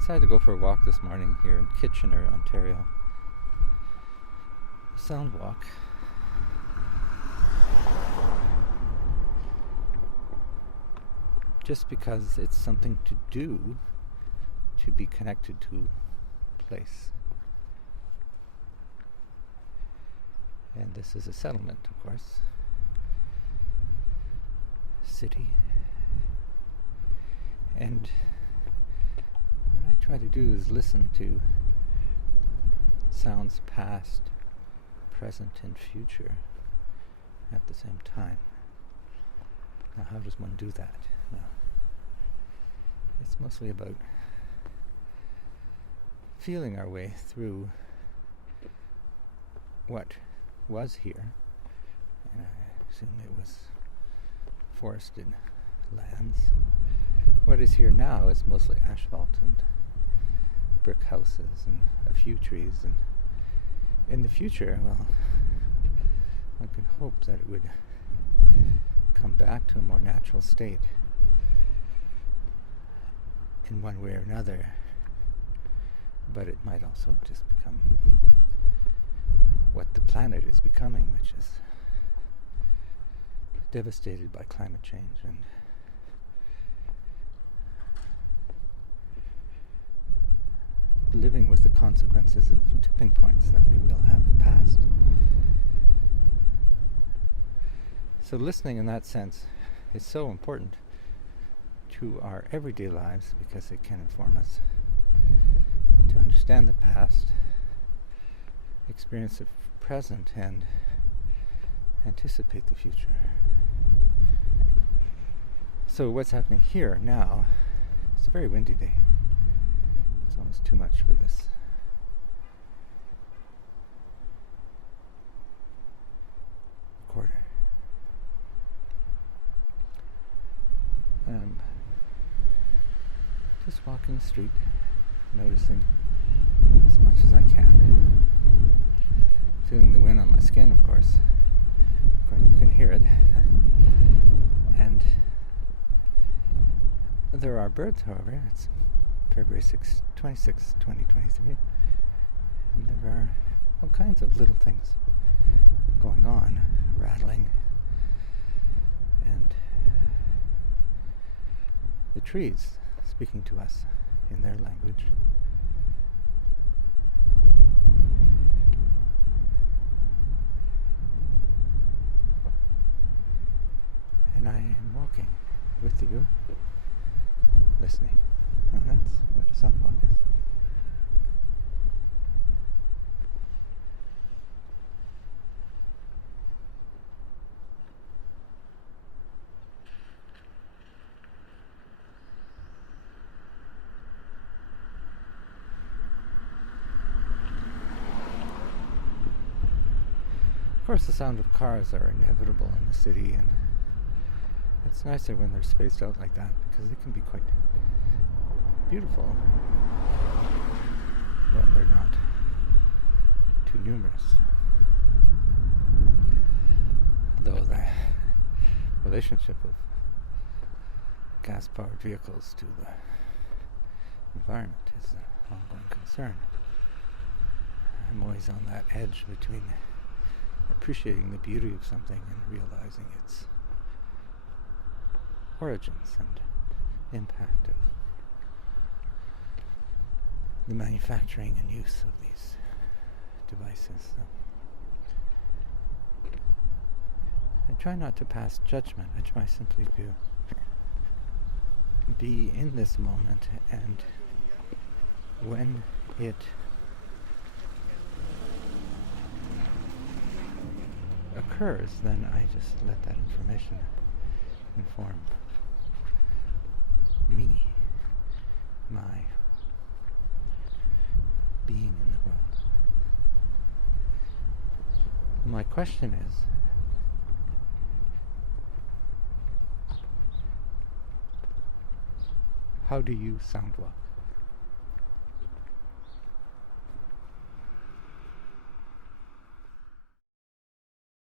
decided to go for a walk this morning here in Kitchener, Ontario. Soundwalk. Just because it's something to do to be connected to place. And this is a settlement, of course. City. And what I try to do is listen to sounds past, present, and future at the same time. Now, how does one do that? Well, it's mostly about feeling our way through what was here, and I assume it was forested lands. What is here now is mostly asphalt and brick houses and a few trees, and in the future, well, I could hope that it would come back to a more natural state in one way or another, but it might also just become what the planet is becoming, which is devastated by climate change and living with the consequences of tipping points that we will have passed. So listening in that sense is so important to our everyday lives because it can inform us to understand the past, experience the present, and anticipate the future. So what's happening here now, it's a very windy day. It's almost too much for this recorder. Just walking the street, noticing as much as I can. Feeling the wind on my skin, of course. You can hear it. And there are birds, however. It's February 26, 2023. And there are all kinds of little things going on, rattling. And the trees speaking to us in their language. And I am walking with you, listening. And that's what a soundwalk is. Of course, the sound of cars are inevitable in the city, and it's nicer when they're spaced out like that because they can be quite beautiful when they're not too numerous. Though the relationship of gas-powered vehicles to the environment is an ongoing concern. I'm always on that edge between appreciating the beauty of something and realizing its origins and impact of the manufacturing and use of these devices. So I try not to pass judgment. I try simply to be in this moment, and when it occurs, then I just let that information inform me, my being in the world. My question is, how do you soundwalk?